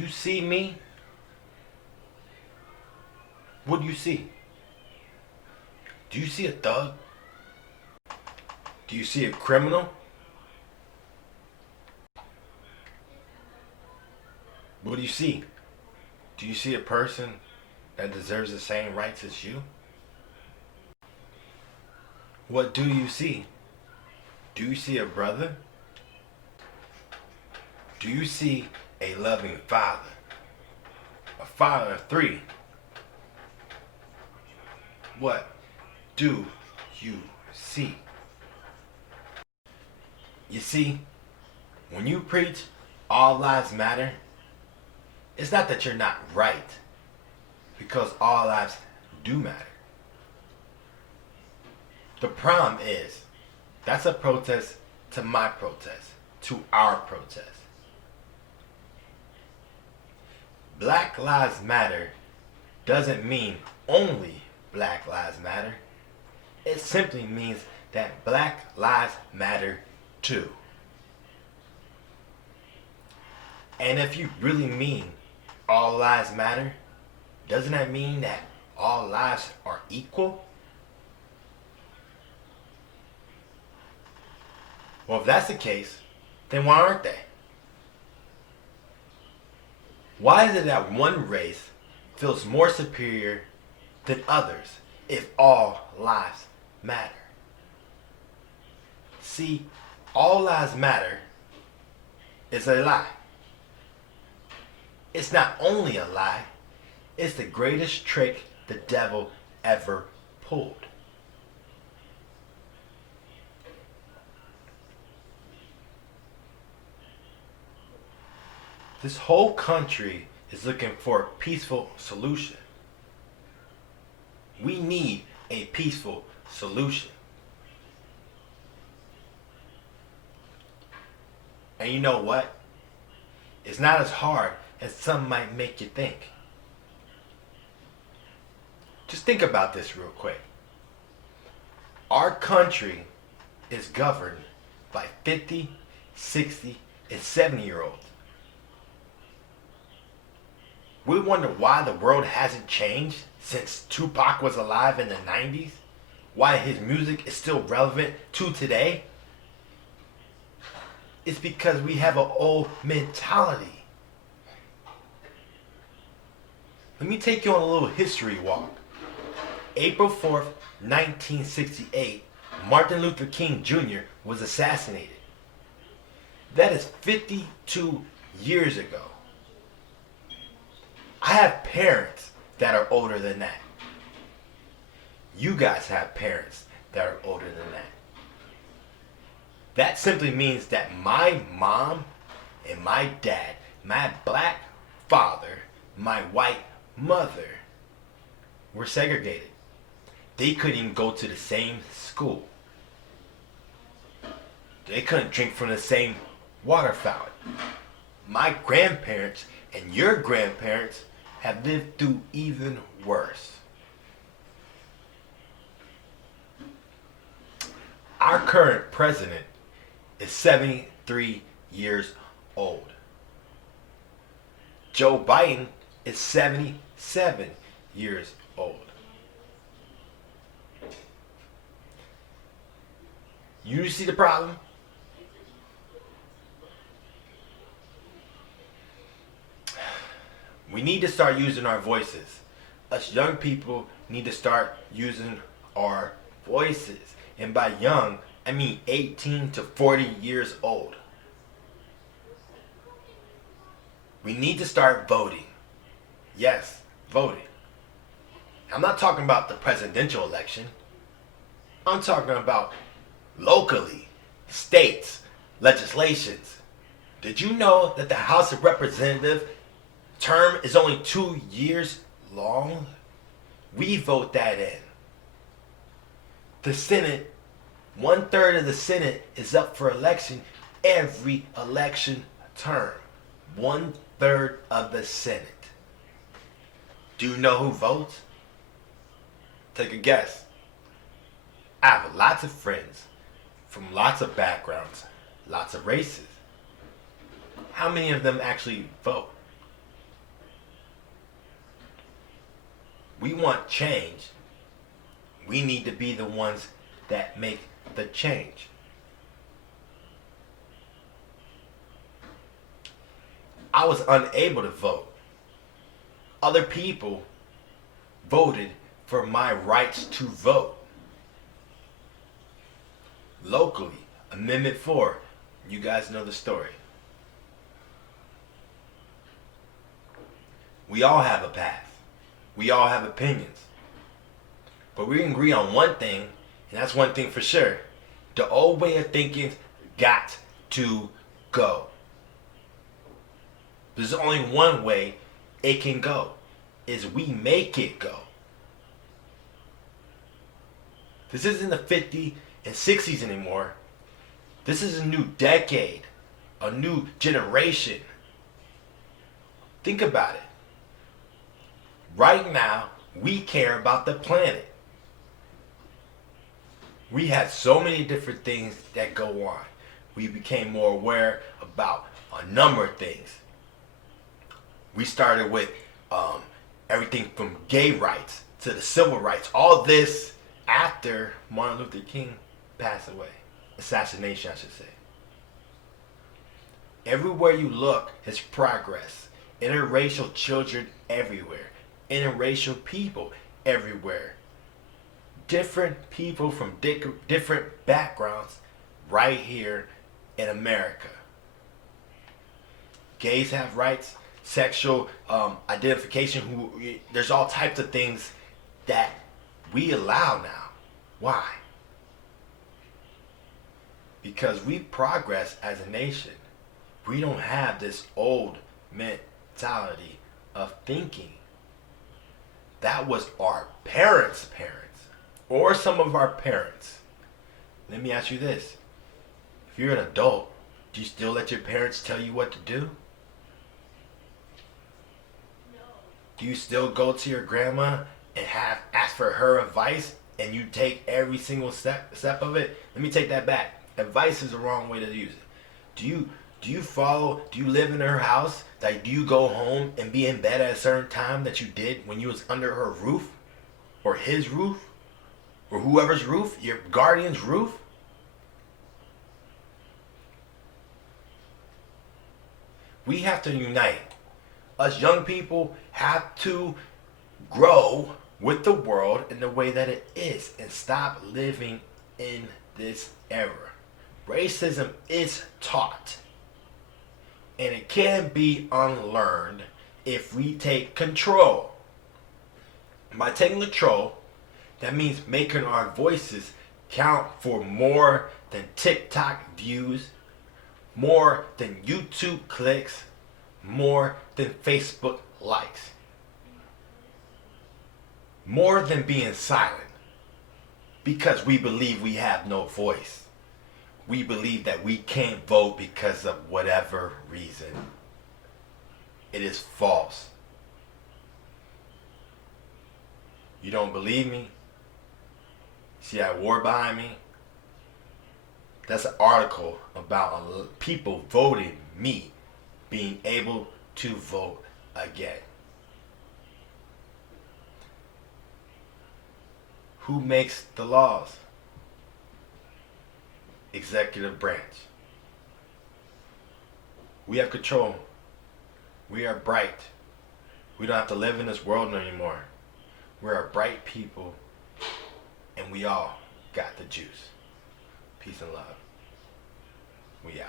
you see me, what do you see? Do you see a thug? Do you see a criminal? What do you see? Do you see a person that deserves the same rights as you? What do you see? Do you see a brother? Do you see a loving father? A father of three? What do you see? You see, when you preach all lives matter, it's not that you're not right, because all lives do matter. The problem is, that's a protest to my protest, to our protest. Black Lives Matter doesn't mean only Black Lives Matter. It simply means that Black Lives Matter too. And if you really mean all lives matter, doesn't that mean that all lives are equal? Well, if that's the case, then why aren't they? Why is it that one race feels more superior than others if all lives matter? See, all lives matter is a lie. It's not only a lie, it's the greatest trick the devil ever pulled. This whole country is looking for a peaceful solution. We need a peaceful solution. And you know what? It's not as hard as some might make you think. Just think about this real quick. Our country is governed by 50, 60, and 70-year-olds. We wonder why the world hasn't changed since Tupac was alive in the 90s? Why his music is still relevant to today? It's because we have an old mentality. Let me take you on a little history walk. April 4th, 1968, Martin Luther King Jr. was assassinated. That is 52 years ago. I have parents that are older than that. You guys have parents that are older than that. That simply means that my mom and my dad, my black father, my white mother, were segregated. They couldn't even go to the same school. They couldn't drink from the same water fountain. My grandparents and your grandparents have lived through even worse. Our current president is 73 years old. Joe Biden is 77 years old. You see the problem? We need to start using our voices. Us young people need to start using our voices. And by young, I mean 18 to 40 years old. We need to start voting. Yes, voting. I'm not talking about the presidential election. I'm talking about locally, states, legislations. Did you know that the House of Representatives term is only 2 years long? We vote that in. The Senate, 1/3 of the Senate is up for election every election term. 1/3 of the Senate. Do you know who votes? Take a guess. I have lots of friends from lots of backgrounds, lots of races. How many of them actually vote? we want change, we need to be the ones that make the change. I was unable to vote. Other people voted for my rights to vote. Locally, Amendment 4, you guys know the story. We all have a path. We all have opinions. But we can agree on one thing, and that's one thing for sure. The old way of thinking got to go. There's only one way it can go, is we make it go. This isn't the 50s and 60s anymore. This is a new decade, a new generation. Think about it. Right now, we care about the planet. We had so many different things that go on. We became more aware about a number of things. We started with everything from gay rights to the civil rights. All this after Martin Luther King passed away. Assassination, I should say. Everywhere you look is progress. Interracial children everywhere. Interracial people everywhere. Different people from different backgrounds right here in America. Gays have rights. Sexual identification. There's all types of things that we allow now. Why? Because we progress as a nation. We don't have this old mentality of thinking. That was our parents' parents, or some of our parents. Let me ask you this. If you're an adult, do you still let your parents tell you what to do? Do you still go to your grandma and ask for her advice and you take every single step of it? Let me take that back. Advice is the wrong way to use it. Do you live in her house? Like, do you go home and be in bed at a certain time that you did when you was under her roof? Or his roof? Or whoever's roof? Your guardian's roof? We have to unite. Us young people have to grow with the world in the way that it is and stop living in this era. Racism is taught, and it can be unlearned if we take control. By taking control, that means making our voices count for more than TikTok views, more than YouTube clicks, more than Facebook likes, more than being silent, because we believe we have no voice. We believe that we can't vote because of whatever reason. It is false. You don't believe me? See that war behind me? That's an article about people voting me being able to vote again. Who makes the laws? Executive branch. We have control. We are bright. We don't have to live in this world anymore. We're a bright people, and we all got the juice. Peace and love. We out.